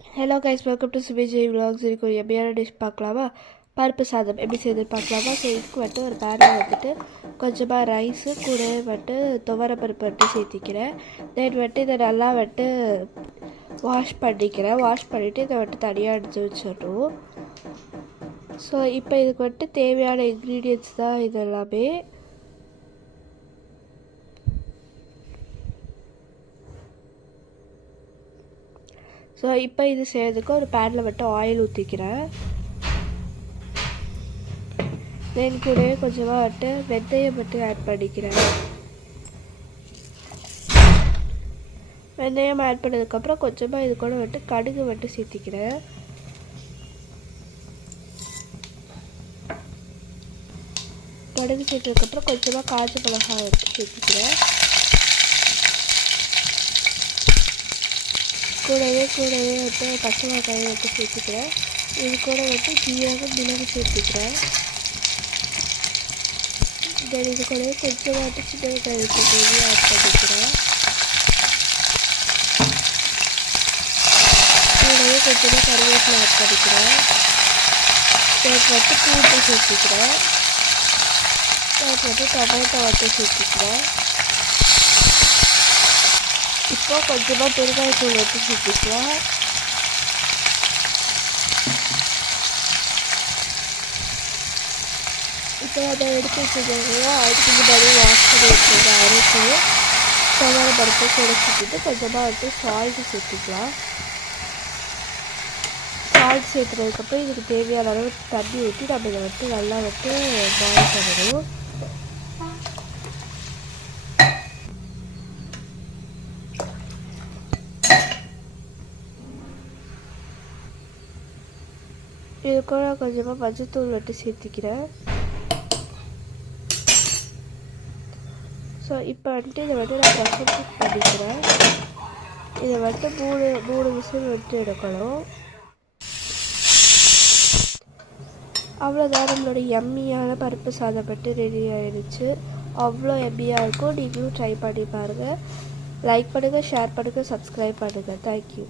Hello guys, welcome to சுபிஜி vlogs. இதுக்கு ஒரு எம்மையான டிஷ் பார்க்கலாமா? பருப்பு சாதம் எப்படி செய்து பார்க்கலாமா? ஸோ இதுக்கு வந்துட்டு ஒரு பேனில் வந்துட்டு கொஞ்சமாக ரைஸு கூட வந்துட்டு துவர பருப்பு வந்துட்டு சேர்த்திக்கிறேன். தென் வந்துட்டு இதை நல்லா வந்துட்டு வாஷ் பண்ணிவிட்டு இதை வந்துட்டு தனியாக எடுத்து வச்சிடணும். ஸோ இப்போ இதுக்கு வந்துட்டு தேவையான இன்க்ரீடியன்ட்ஸ் தான் இது எல்லாமே. ஸோ இப்போ இது செய்கிறதுக்கு ஒரு பேனில் மட்டும் ஆயில் ஊற்றிக்கிறேன். தென் கூட கொஞ்சமாக வந்துட்டு வெந்தயம் மட்டும் ஆட் பண்ணிக்கிறேன். வெந்தயம் ஆட் பண்ணதுக்கப்புறம் கொஞ்சமாக இது கூட வந்துட்டு கடுகு மட்டும் சேர்த்திக்கிறேன். கடுகு சேர்த்ததுக்கப்புறம் கொஞ்சமாக காஞ்ச மிளகாய் வந்துட்டு சேர்த்திக்கிறேன். கூடவே வந்துட்டு பச்சை மிளகாயை வந்துட்டு சேர்த்துக்கிறேன். இது கூட வந்துட்டு ஜீரகம் மிளகு சேர்த்துக்கிறேன். தென் இது கூடவே கொஞ்சமாக வந்துட்டு சின்ன வெங்காயம் சேர்த்து ஆட் பண்ணிக்கிறேன். கூடவே கொஞ்சமாக கருவேப்பிலை ஆட் பண்ணிக்கிறேன். தென் வந்துட்டு பூண்டு சேர்த்துக்கிறேன். தென் வந்துட்டு டொமேட்டோ வந்துட்டு சேர்த்துக்கிறேன். இப்போ கொஞ்சமாக பெருங்காயத்தூள் வச்சு சேர்த்துக்கலாம். இப்போ அதை எடுத்து வச்சுக்கோங்க. அதுக்கு முன்னாடி வாஷ் பண்ணி வச்சுருக்க அரிசியும் துவர பருப்பு கூட சேர்த்துட்டு கொஞ்சமாக வந்துட்டு சால்ட்டு சேர்த்துக்கலாம். சால்ட் சேர்த்துறதுக்கப்புறம் இதுக்கு தேவையான அளவு தண்ணி ஊற்றி நம்ம இதை வந்துட்டு நல்லா வந்துட்டு பாயில் பண்ணணும். இது கூட கொஞ்சமாக மஞ்சத்தூள் வந்துட்டு சேர்த்திக்கிறேன். ஸோ இப்போ வந்துட்டு இதை வந்துட்டு நான் ப்ரெஷர் குக் பண்ணிக்கிறேன். இதை வந்துட்டு மூணு விசில் வந்துட்டு எடுக்கணும். அவ்வளோதான், நம்மளோட எம்மியான பருப்பு சாதம் வந்துட்டு ரெடி ஆகிடுச்சு. அவ்வளோ எம்மியாக இருக்கும். நீங்களும் ட்ரை பண்ணி பாருங்கள். லைக் பண்ணுங்கள், ஷேர் பண்ணுங்கள், சப்ஸ்கிரைப் பண்ணுங்கள். தேங்க்யூ.